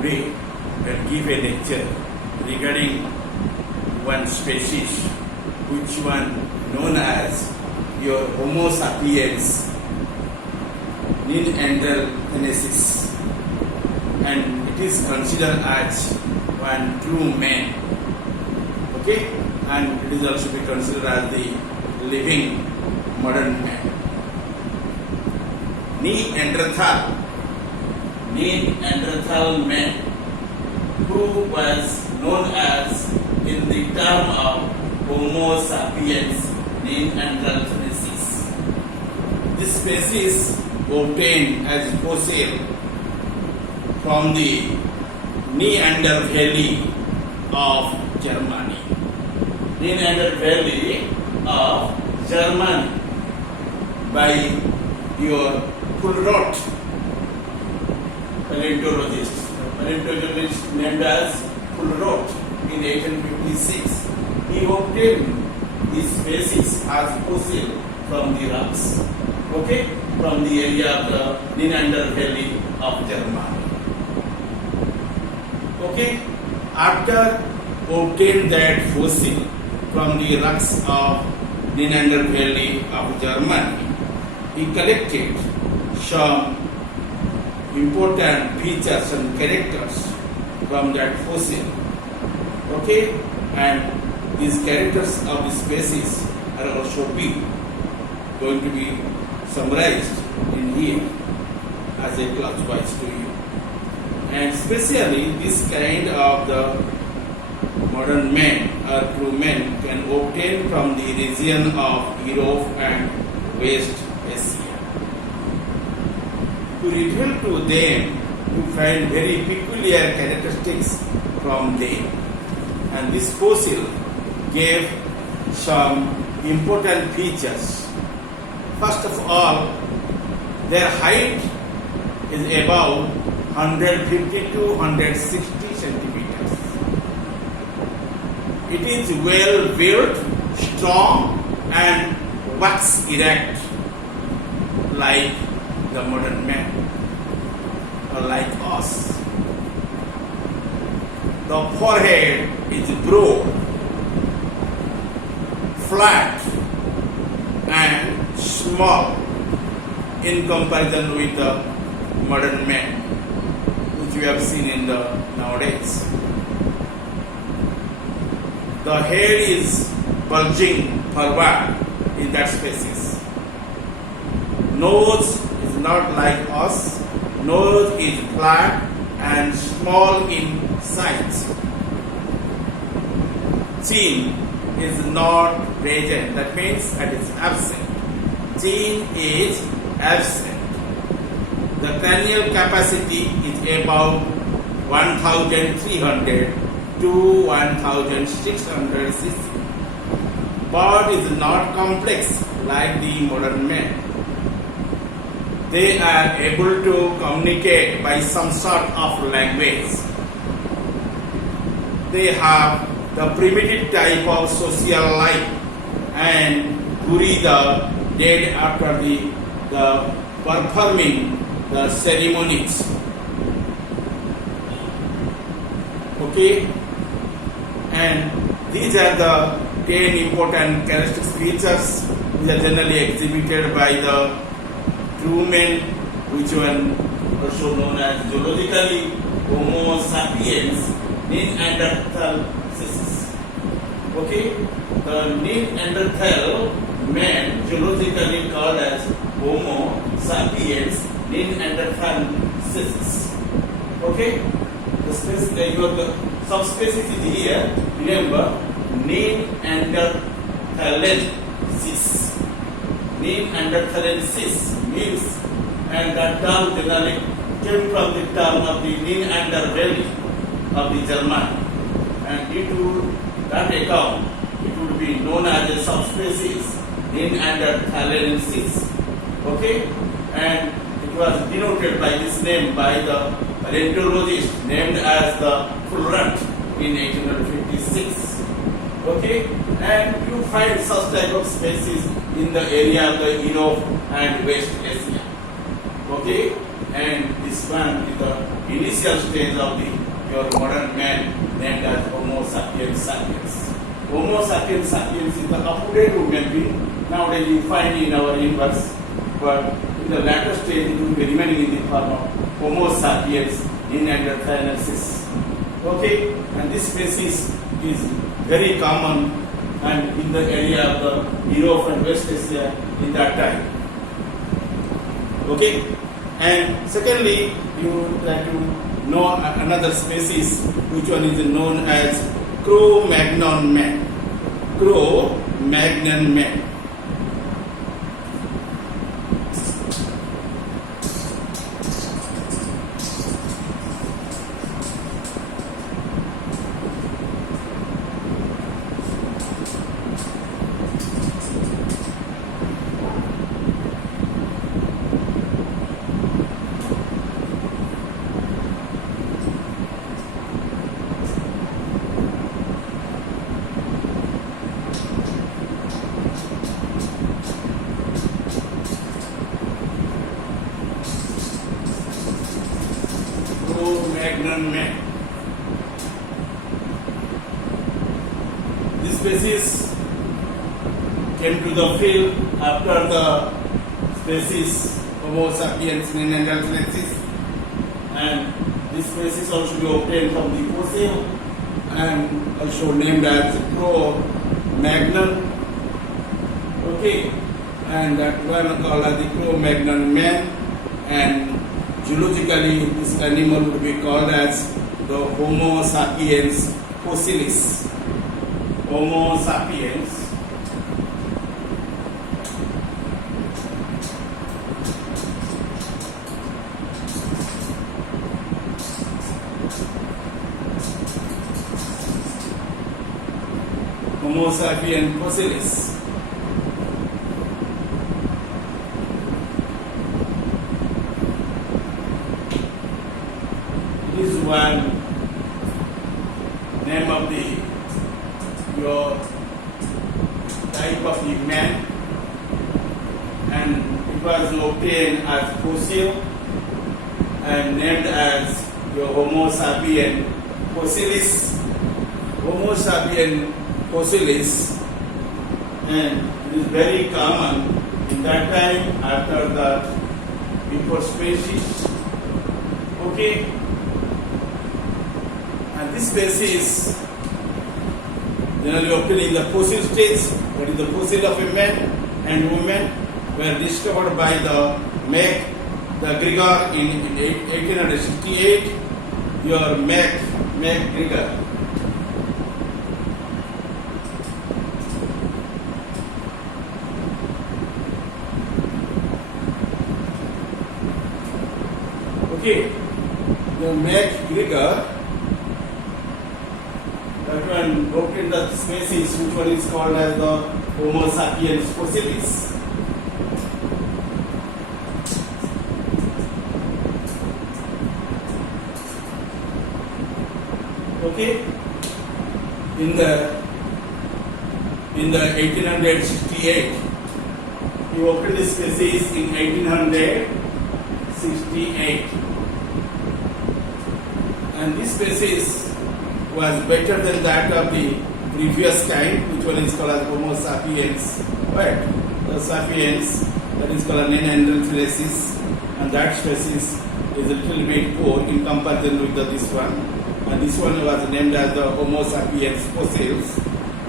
Today I will give a lecture regarding one species which one known as your Homo sapiens Neanderthalensis, and it is considered as one true man. Okay, and it is also be considered as the living modern man. Neanderthal man, who was known as in the term of Homo sapiens Neanderthalensis. This species obtained as fossil from the Neander Valley of Germany. Neander Valley of Germany by your Phylogeny paleontologist named as Phylogeny in 1856. He obtained this species as fossil from the rocks, okay, from the area of the Neander Valley of Germany. Okay, after obtaining that fossil from the rocks of Neander Valley of Germany, he collected some important features and characters from that fossil. Okay, and these characters of the species are also going to be summarized in here as a class-wise to you. And especially this kind of the modern man or true man can obtain from the region of Europe and West Asia. To reveal to them, you find very peculiar characteristics from them. And this fossil gave some important features. First of all, their height is about 150 to 160 centimeters. It is well built, strong, and wax erect like the modern man, or like us. The forehead is broad, flat, and small in comparison with the modern man, which we have seen in the nowadays. The head is bulging forward in that species. Nose is not like us. Nose is flat and small in size. Chin is not present. That means that is absent. Chin is absent. The cranial capacity is about 1,300 to 1,600 cc. But is not complex like the modern man. They are able to communicate by some sort of language. They have the primitive type of social life and bury the dead after the performing the ceremonies. Okay, and these are the 10 important characteristic features which are generally exhibited by the true men, which one also known as geologically Homo sapiens Neanderthalensis. Okay, the Neanderthal man geologically called as Homo sapiens Neanderthalensis. Okay, the subspecies is here. Remember, Neanderthalensis. Neanderthalensis means, and that term generally came from the term of the Neander Valley of the Germany, and due to that account, it would be known as a subspecies Neanderthalensis. Okay, and it was denoted by this name by the paleontologist named as the Phylogeny in 1856. Okay, and you find such type of species in the area of the Europe and West Asia. Okay, and this one is the initial stage of the your modern man named as Homo sapiens sapiens. Homo sapiens sapiens is the up-to-date human being. Nowadays you find in our inverse, but in the latter stage it will be remaining in the form of Homo sapiens neanderthalensis. Okay, and this species is very common and in the area of the Europe and West Asia in that time. Okay, and secondly, you would like to know another species, which one is known as Cro-Magnon man. Cro-Magnon man. Cro-Magnon man. This species came to the field after the species Homo sapiens neanderthalensis, and this species also be obtained from the fossil and also named as Cro-Magnon. Okay, and that one called as the Cro-Magnon man, and geologically this animal would be called as the Homo sapiens fossilis. Homo sapiens Homo sapiens fossilis. It is one name of your type of the man, and it was obtained as fossil and named as your Homo sapiens fossilis. Homo sapiens fossilis, and it is very common in that time after the before species. Okay, and this species generally obtained in the fossil stage, that is the fossil of a man and woman, were discovered by the MacGregor in 1868. Your MacGregor. Okay, the MacGregor, that one obtained the species which one is called as the Homo sapiens fossilis. Okay, in the 1868, he obtained the species in 1868. And this species was better than that of the previous kind, which one is called as Homo sapiens. Right? The sapiens, that is called neanderthalensis, and that species is a little bit poor in comparison with this one. And this one was named as the Homo sapiens fossils.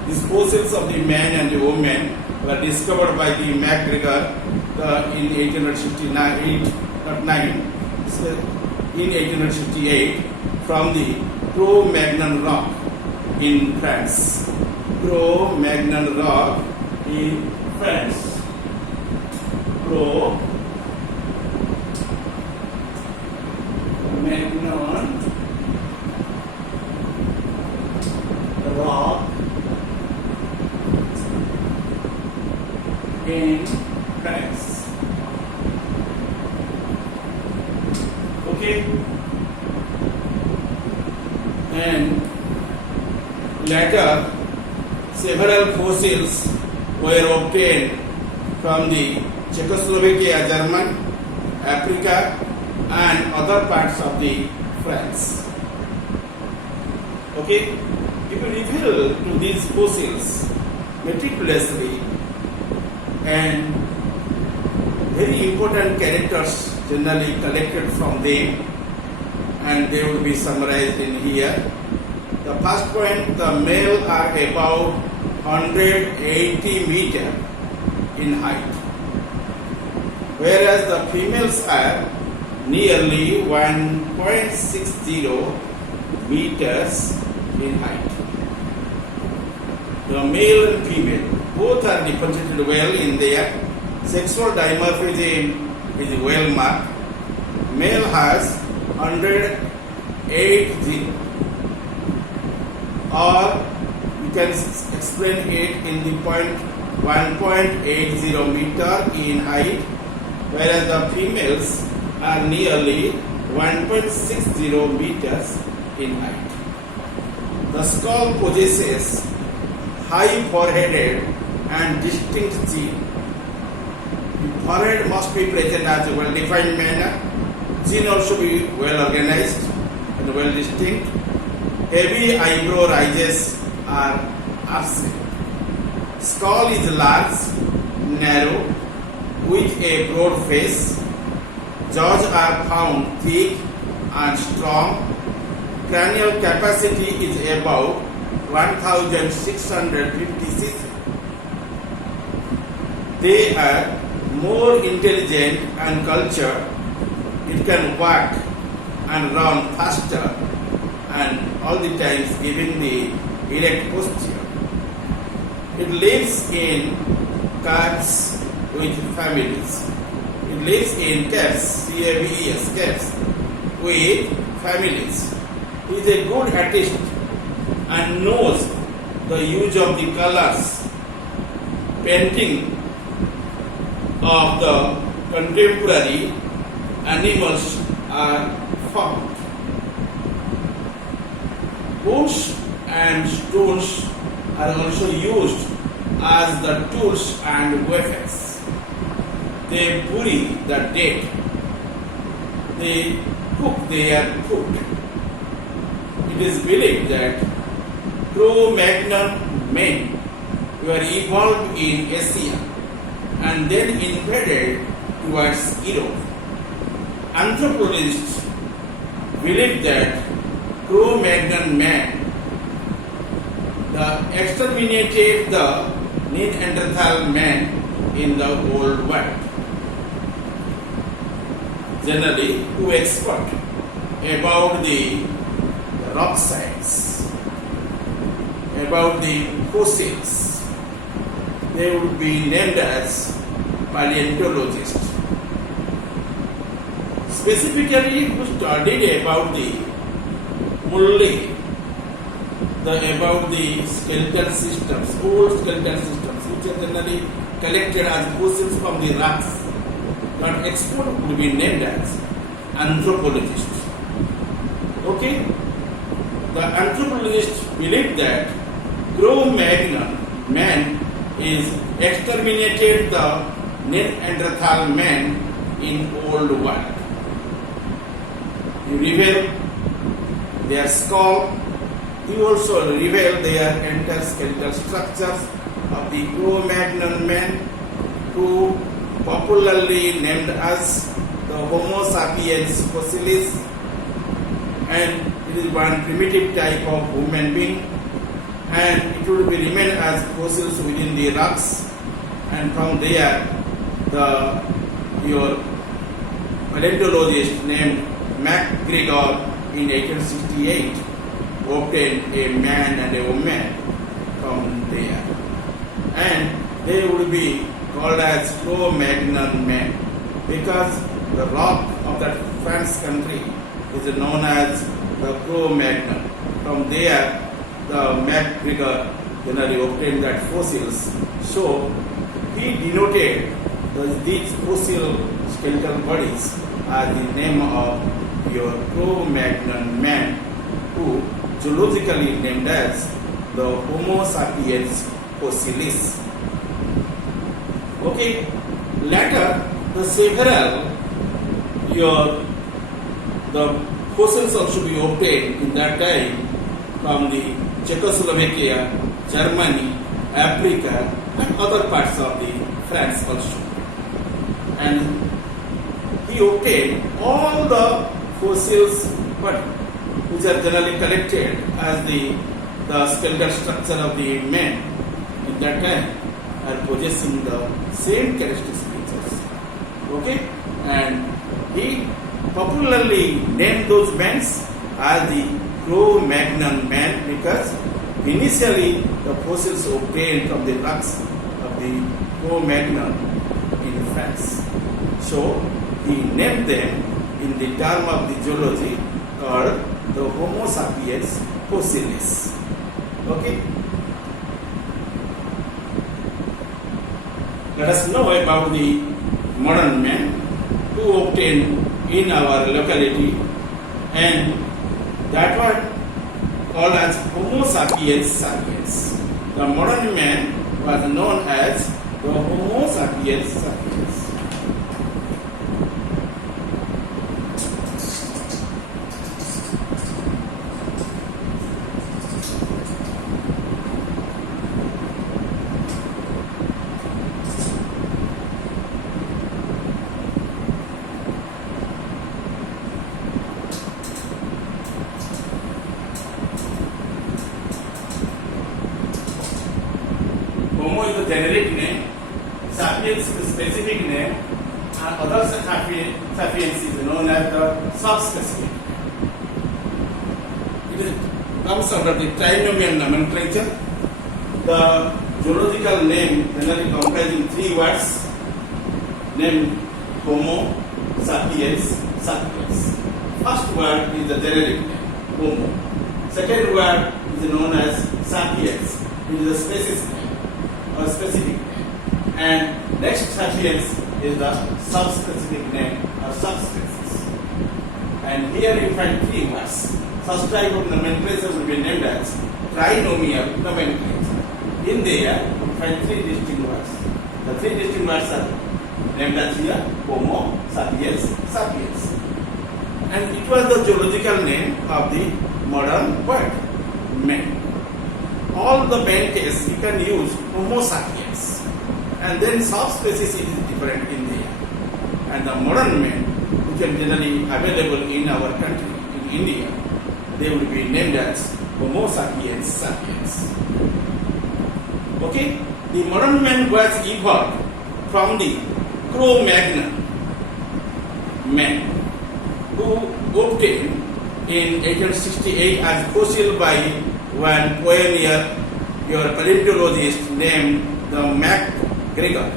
These fossils of the man and the woman were discovered by the MacGregor in 1868 from the Cro-Magnon rock in France. Cro-Magnon rock in France. Cro-Magnon rock in France. Okay, and later several fossils were obtained from the Czechoslovakia, Germany, Africa, and other parts of the friends. Okay, if you refer to these fossils meticulously, and very important characters generally collected from them, and they will be summarized in here. The first point, the male are about 180 meter in height, whereas the females are nearly 1.60 meters in height. The male and female both are differentiated well in their sexual dimorphism is well marked. Male has 180, or you can explain it in the 1.80 meter in height, whereas the females are nearly 1.60 meters in height. The skull possesses high forehead and distinct chin. The forehead must be present as a well-defined manner. Chin also be well organized and well distinct. Heavy eyebrow ridges are absent. Skull is large, narrow, with a broad face. Jaws are found thick and strong. Cranial capacity is about 1650 cc. They are more intelligent and cultured. It can walk and run faster and all the times giving the erect posture. It lives in caves with families. It lives in caves, caves, caves with families. He is a good artist and knows the use of the colors. Painting of the contemporary animals are found. Bones and stones are also used as the tools and weapons. They bury the dead. They cook their food. It is believed that Cro-Magnon men were evolved in Asia and then invaded towards Europe. Anthropologists believe that Cro-Magnon man exterminated the Neanderthal man in the old world. Generally, to expert about the rock sites, about the fossils, they would be named as paleontologists. Specifically, who studied about the only about the skeletal systems, old skeletal systems, which are generally collected as fossils from the rocks, but expert would be named as anthropologists. Okay? The anthropologists believe that Cro-Magnon man is exterminated the Neanderthal man in old world. You reveal their skull. You also reveal their entire skeletal structures of the Cro-Magnon man, who popularly named as the Homo sapiens fossilis, and it is one primitive type of human being, and it will be remain as fossils within the rocks, and from there your paleontologist named MacGregor in 1868 obtained a man and a woman from there, and they would be called as Cro-Magnon men because the rock of that France country is known as the Cro-Magnon. From there, the MacGregor generally obtained that fossils. So he denoted these fossil skeletal bodies as the name of your Cro-Magnon man, who zoologically named as the Homo sapiens fossilis. Okay, later the fossils also be obtained in that time from the Czechoslovakia, Germany, Africa, and other parts of the France also. And he obtained all the fossils which are generally collected as the skeletal structure of the man in that time are possessing the same characteristic features. Okay? And he popularly named those men as the Cro-Magnon man because initially the fossils obtained from the rocks of the Cro-Magnon in France. So he named them in the term of the geology called the Homo sapiens fossilis. Okay? Let us know about the modern man who obtained in our locality, and that one called as Homo sapiens sapiens. The modern man was known as the Homo sapiens sapiens. Homo is the generic name, sapiens is the specific name, and other sapiens is known as the subspecific. It comes under the trinomial nomenclature. The geological name generally comprising three words named Homo sapiens sapiens. First word is the generic name, Homo. Second word is known as sapiens, which is the species name or specific name. And next sapiens is the subspecific name or subspecies. And here you find three words. First type of nomenclature will be named as trinomial nomenclature. In there you find three distinct words. The three distinct words are named as here Homo sapiens sapiens. And it was the geological name of the modern world, man. All the man case you can use Homo sapiens, and then subspecies is different in there. And the modern men which are generally available in our country, in India, they will be named as Homo sapiens sapiens. Okay, the modern man was evolved from the Cro-Magnon man who obtained in 1868 as fossil by one pioneer, your paleontologist named the MacGregor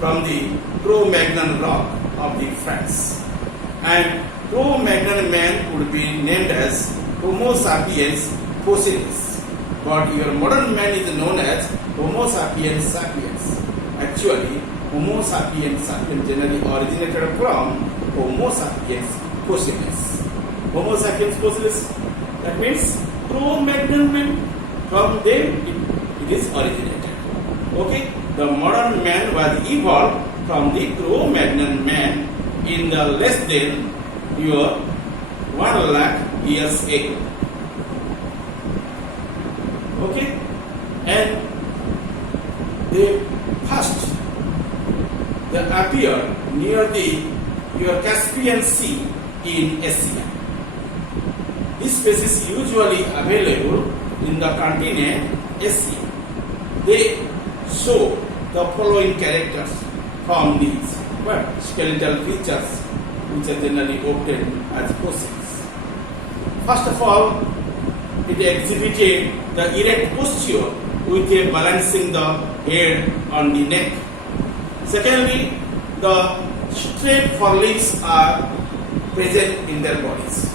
from the Cro-Magnon rock of the France. And Cro-Magnon man would be named as Homo sapiens fossilis, but your modern man is known as Homo sapiens sapiens. Actually, Homo sapiens sapiens generally originated from Homo sapiens fossilis. Homo sapiens fossilis, that means Cro-Magnon man, from them it is originated. Okay, the modern man was evolved from the Cro-Magnon man in the less than your 1 lakh years ago. Okay, and they first they appear near your Caspian Sea in Asia. This species usually available in the continent Asia. They show the following characters from these skeletal features which are generally obtained as fossils. First of all, it exhibited the erect posture with a balancing the head on the neck. Secondly, the straight forelimbs are present in their bodies.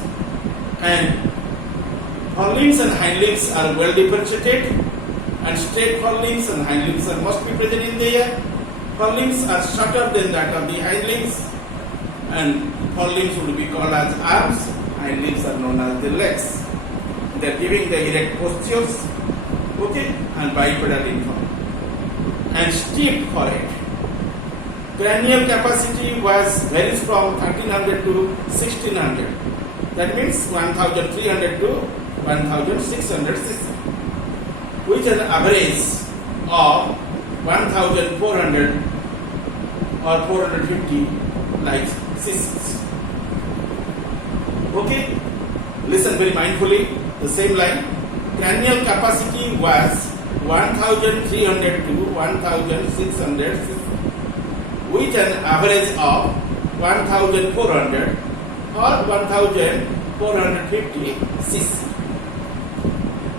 And forelimbs and hindlimbs are well differentiated, and straight forelimbs and hindlimbs must be present in there. Forelimbs are shorter than that of the hindlimbs, and forelimbs would be called as arms, hindlimbs are known as the legs. They are giving the erect postures, okay, and bipedal in form. And steep forehead. cranial capacity was varies from 1300 to 1600. That means 1300 to 1600 cc, which is an average of 1400 or 450 like cc. Okay, listen very mindfully. The same line. Cranial capacity was 1300 to 1600 cc, with an average of 1400 or 1450 cc.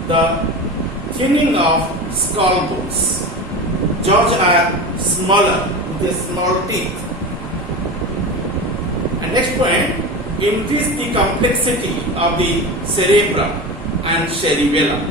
The thinning of skull bones. Jaws are smaller with a small teeth. And next point, increase the complexity of the cerebrum and cerebellum.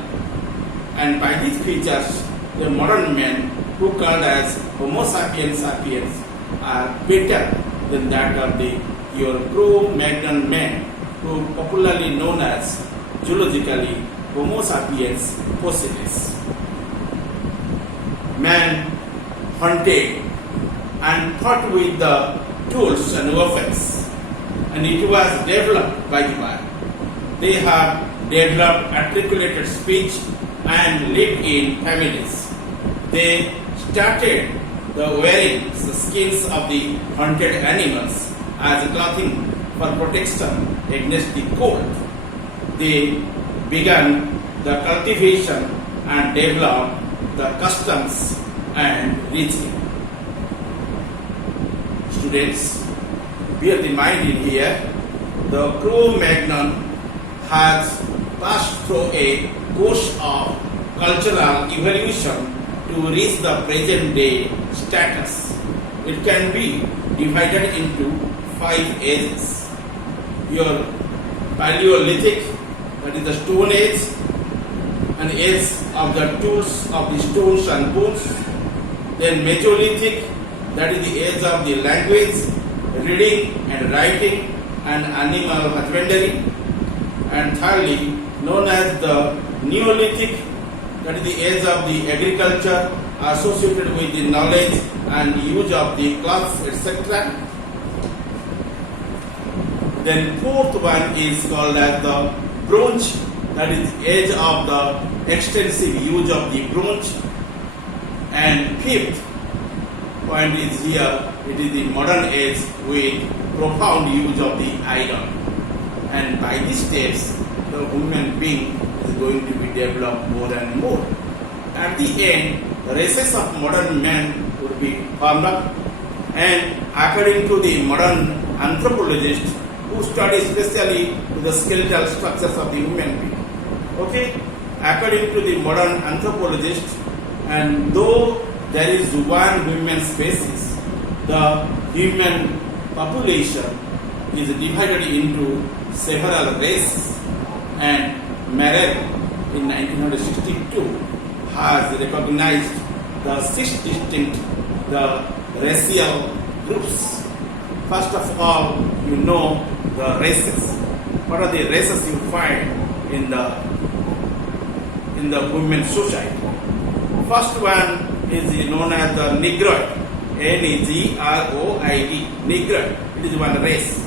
And by these features, the modern men who called as Homo sapiens sapiens are better than that of the your Cro-Magnon men, who popularly known as zoologically Homo sapiens fossilis. Man hunted and fought with the tools and weapons, and it was developed by the man. They have developed articulated speech and lived in families. They started wearing the skins of the hunted animals as clothing for protection against the cold. They began the cultivation and developed the customs and religion. Students, bear in mind in here, the Cro-Magnon has passed through a course of cultural evolution to reach the present day status. It can be divided into 5 ages. Your Paleolithic, that is the Stone Age, an age of the tools of the stones and bones. Then Mesolithic, that is the age of the language, reading and writing and animal husbandry. And thirdly, known as the Neolithic, that is the age of the agriculture associated with the knowledge and use of the cloths, etc. Then fourth one is called as the Bronze, that is age of the extensive use of the bronze. And fifth point is here, it is the modern age with profound use of the iron. And by these steps, the human being is going to be developed more and more. At the end, the races of modern men would be formed up, and according to the modern anthropologists who study especially the skeletal structures of the human being. Okay, according to the modern anthropologists, and though there is one human species, the human population is divided into several races, and Merrill in 1962 has recognized the 6 distinct racial groups. First of all, you know the races. What are the races you find in the human society? First one is known as the Negroid, Negroid, Negroid. It is one race.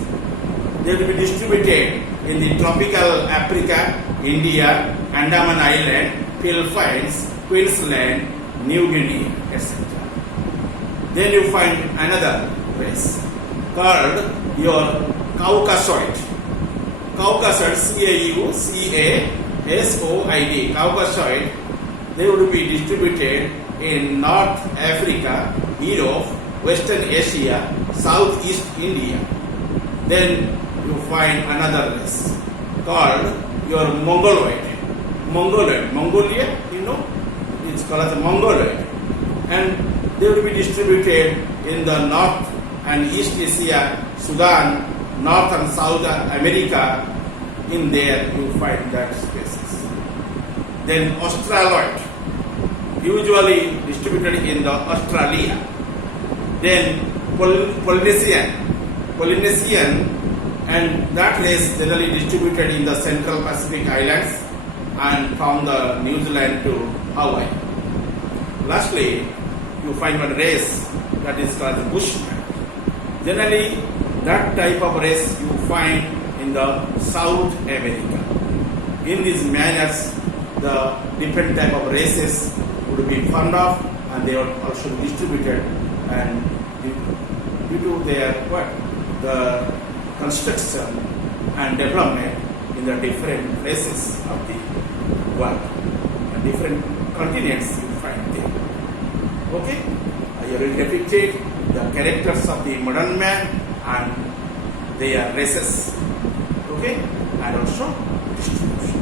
They will be distributed in the tropical Africa, India, Andaman Island, Philippines, Queensland, New Guinea, etc. Then you find another race called your Caucasoid. Caucasoid, Caucasoid, Caucasoid. They would be distributed in North Africa, Europe, Western Asia, Southeast India. Then you find another race called your Mongoloid. Mongolia, you know, it's called as Mongoloid. And they will be distributed in the North and East Asia, Sudan, North and South America. In there you find that species. Then Australoid, usually distributed in the Australia. Then Polynesian, and that race generally distributed in the Central Pacific Islands and from the New Zealand to Hawaii. Lastly, you find one race that is called Bushman. Generally, that type of race you find in the South America. In these manners, the different type of races would be found of, and they are also distributed, and due to their the construction and development in the different places of the world and different continents you find there. Okay, I already depicted the characters of the modern man and their races. Okay, and also distribution.